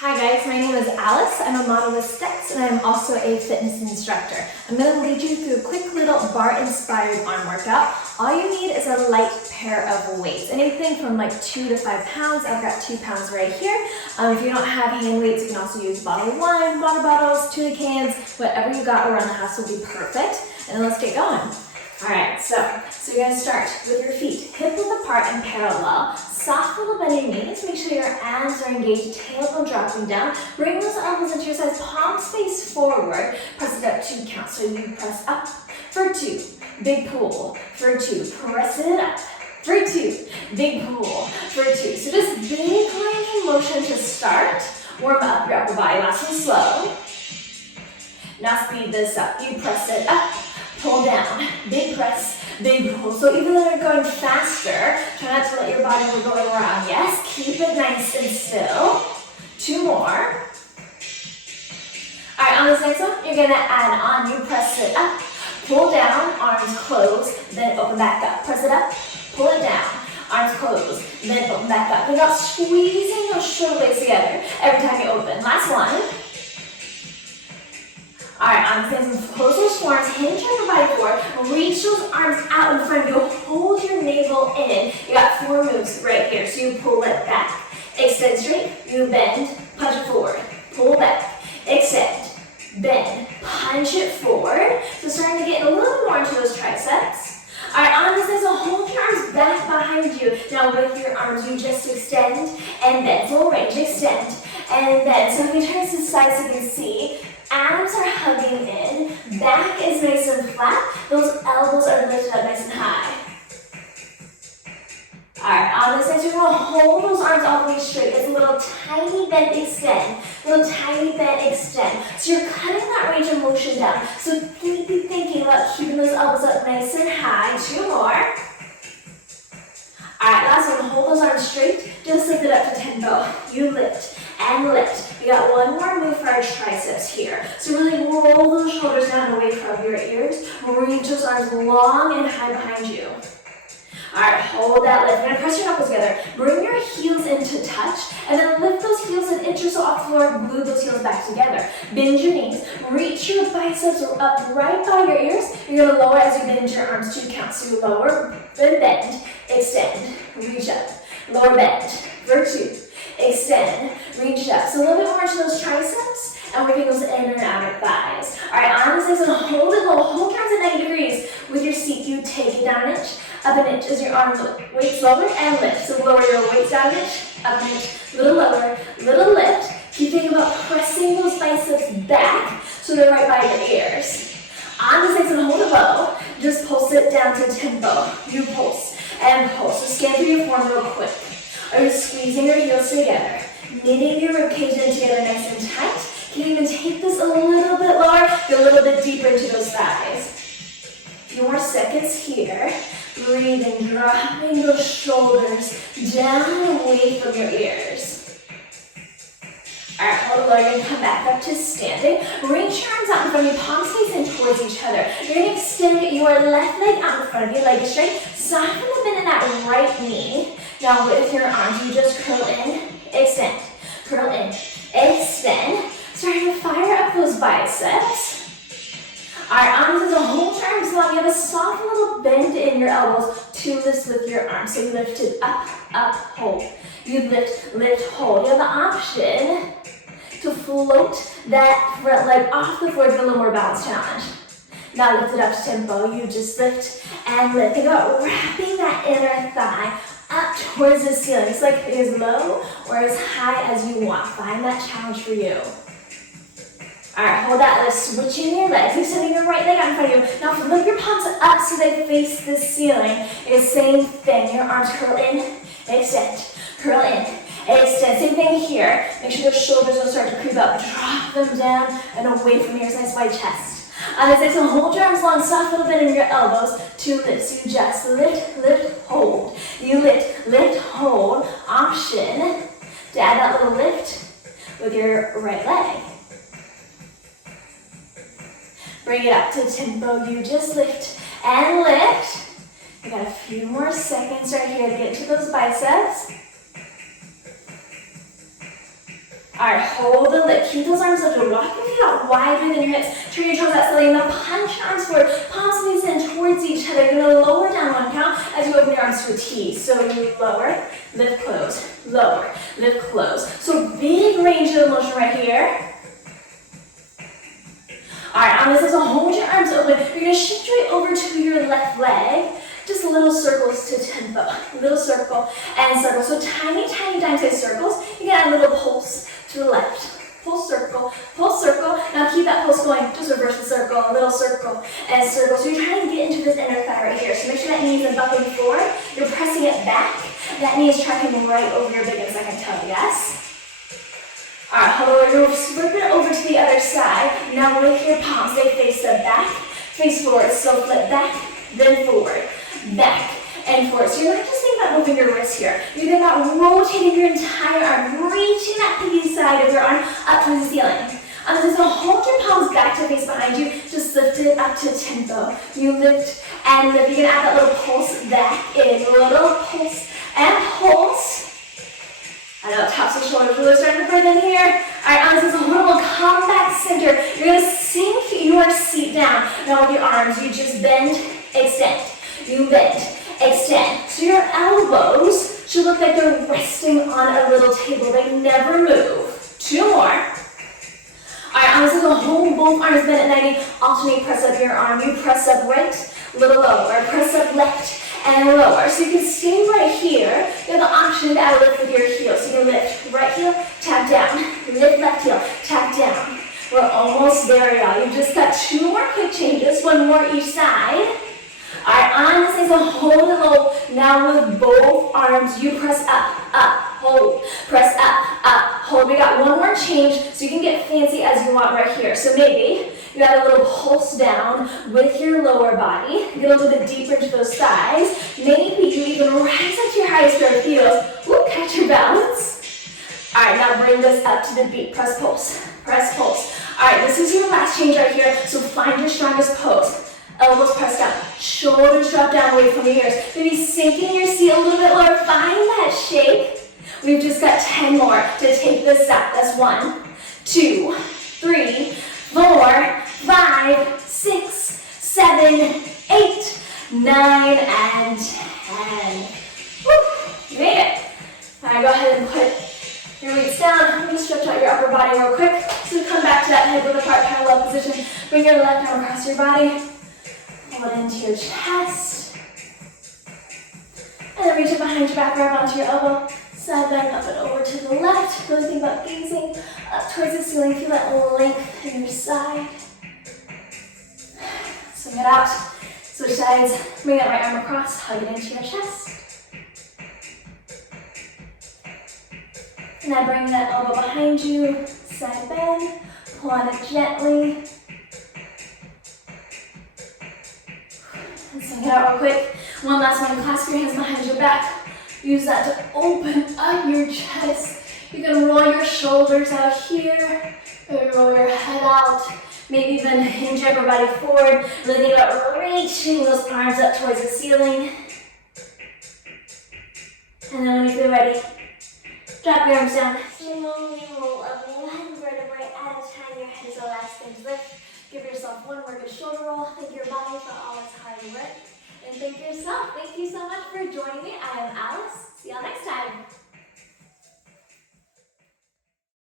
Hi guys, my name is Alice. I'm a model with Steps and I'm also a fitness instructor. I'm going to lead you through a quick little bar-inspired arm workout. All you need is a light pair of weights, anything from like 2 to 5 pounds. I've got 2 pounds right here. If you don't have hand weights, you can also use bottled wine, water bottles, tuna cans, whatever you got around the house will be perfect. And let's get going. Alright, so you're going to start with your feet hip width apart and parallel. Soft little bend in your knees. Make sure your abs are engaged, tailbone dropping down. Bring those elbows into your sides, palms face forward. Press it up 2 counts. So you press up for 2, big pull for 2. Press it up for 2, big pull for 2. So just big range of motion to start. Warm up your upper body. Last one slow. Now speed this up. You press it up. Pull down, big press, big pull. So even though you're going faster, try not to let your body go around. Yes, keep it nice and still. 2 more. All right, on this next one, you're gonna add on. You press it up, pull down, arms close, then open back up. Press it up, pull it down, arms close, then open back up. You're not squeezing those shoulder blades together every time you open. Last one. Alright, on the next one, close those forearms, hinge your body forward, reach those arms out in front of you, hold your navel in. You got 4 moves right here. So you pull it back, extend straight, you bend, punch it forward, pull back, extend, bend, punch it forward. So starting to get a little more into those triceps. Alright, on this next one, hold your arms back behind you. Now with your arms, you just extend and bend. Full range, extend and bend. So if you turn to the side so you can see, abs are hugging in, back is nice and flat, those elbows are lifted up nice and high. Alright, on this next, you're going to hold those arms all the way straight. It's a little tiny bend, extend. Little tiny bend, extend. So you're cutting that range of motion down. So be thinking about keeping those elbows up nice and high. 2 more. Alright, last one, hold those arms straight. Just lift it up to tempo. You lift and lift. We got one more move for our triceps here. So really roll those shoulders down away from your ears. Reach those arms long and high behind you. Alright, hold that lift. You're going to press your knuckles together. Bring your heels into touch. And then lift those heels an inch or so off the floor. Glue those heels back together. Bend your knees. Reach your biceps up right by your ears. You're going to lower as you bend your arms 2 counts. So you lower, then bend, extend, reach up. Lower bend for 2. Extend, reach up. So a little bit more into those triceps, and working those inner and outer thighs. All right, on this next one, hold it low. Hold your arms at 90 degrees. With your seat, you take it down an inch, up an inch as your arms weights lower and lift. So lower your weights down an inch, up an inch, little lower, little lift. Keep thinking about pressing those biceps back so they're right by your ears. On this next one, hold it low. Just pulse it down to tempo. You pulse and pulse. So scan through your form real quick. Are you squeezing your heels together? Knitting your ribcage in together nice and tight. Can you even take this a little bit lower? Get a little bit deeper into those thighs. A few more seconds here. Breathing, dropping those shoulders down and away from your ears. Alright, hold it low. You're going to come back up to standing. Reach your arms out in front of you, palms facing towards each other. You're going to extend your left leg out in front of you, leg is straight. Soften the bend in that right knee. Now with your arms, you just curl in, extend, curl in, extend. Starting to fire up those biceps. Alright, arms as a whole arms long. You have a soft little bend in your elbows. 2 lifts with your arms. So you lift it up, up, hold. You lift, lift, hold. You have the option to float that front leg off the floor to a little more balance challenge. Now lift it up to tempo. You just lift and lift. Think about wrapping that inner thigh up towards the ceiling. It's like as low or as high as you want. Find that challenge for you. Alright, hold that lift. Switching your legs. Extending your right leg out in front of you. Now flip your palms up so they face the ceiling. It's the same thing. Your arms curl in, extend, curl in, extend. Same thing here. Make sure those shoulders will start to creep up. Drop them down and away from your nice wide chest. On this next one, hold your arms long, soft little bend in your elbows. 2 lifts. You just lift, lift, hold. You lift, lift, hold. Option to add that little lift with your right leg. Bring it up to tempo. You just lift and lift. We got a few more seconds right here to get to those biceps. Alright, hold the lift. Keep those arms lifted. Walk your feet out wider than your hips. Turn your toes out slightly. Now punch your arms forward. Palms face in towards each other. You're gonna lower down one count as you open your arms to a T. So you lower, lift, close, lower, lift, close. So big range of motion right here. Alright, on this is hold your arms open. You're gonna shift right over to your left leg. Just little circles to tempo. Little circle and circle. So tiny, tiny dime-sized circles. You can add a little pulse to the left. Pulse, circle, pulse, circle. Now keep that pulse going. Just reverse the circle, a little circle and circle. So you're trying to get into this inner thigh right here. So make sure that knee isn't buckling forward. You're pressing it back. That knee is tracking right over your big second toe, yes? Alright, hold over. Flip it over to the other side. Now with your palms, they face the back, face forward. So flip back, then forward. Back and forth. So you're not just thinking about moving your wrist here. You're thinking about rotating your entire arm, reaching that pinky side of your arm up to the ceiling. So hold your palms back to face behind you. Just lift it up to tempo. You lift and lift. You can add that little pulse back in. Little pulse and pulse. I know, tops and shoulders really starting to burn in here. Alright, this is a little come back center. You're going to sink your seat down. Now with your arms, you just bend, extend. You bend, extend. So your elbows should look like they're resting on a little table. They never move. 2 more. Alright, on this is a hold both arms bent at 90. Alternate press up your arm. You press up right, little lower. Press up left and lower. So you can stay right here. You have the option to add a lift with your heel. So you can lift right heel, tap down. Lift left heel, tap down. We're almost there, y'all. You've just got 2 more quick changes. 1 more each side. Alright, on this is a hold and hold. Now with both arms, you press up, hold. Press up, hold. We got 1 more change, so you can get fancy as you want right here. So maybe you add a little pulse down with your lower body. Get a little bit deeper into those thighs. Maybe you even rise up to your highest pair of heels. Whoop, catch your balance. Alright, now bring this up to the beat. Press, pulse. Press, pulse. Alright, this is your last change right here, so find your strongest pose. Elbows pressed down, shoulders drop down away from your ears. Maybe sinking your seat a little bit lower. Find that shake. We've just got 10 more to take this up. That's 1, 2, 3, 4, 5, 6, 7, 8, 9, and 10. Woo, you made it. All right, go ahead and put your weights down. I'm going to stretch out your upper body real quick. So come back to that hip width apart parallel position. Bring your left arm across your body. Pull it into your chest. And then reach it behind your back, grab onto your elbow. Side bend up and over to the left. Really think about gazing up towards the ceiling. Feel that length in your side. Swing it out. Switch sides. Bring that right arm across. Hug it into your chest. And then bring that elbow behind you. Side bend. Pull on it gently. And swing it out real quick. One last one. Clasp your hands behind your back. Use that to open up your chest. You can roll your shoulders out here. Maybe roll your head out. Maybe even hinge your upper body forward. Really think about reaching those arms up towards the ceiling. And then when you feel ready, drop your arms down. Slowly roll up 1 vertebrae at a time. Your head is the last thing to lift. Give yourself 1 more good shoulder roll. Thank your body for all its hard work. And thank yourself. Thank you so much for joining me. I am Alice. See y'all next time.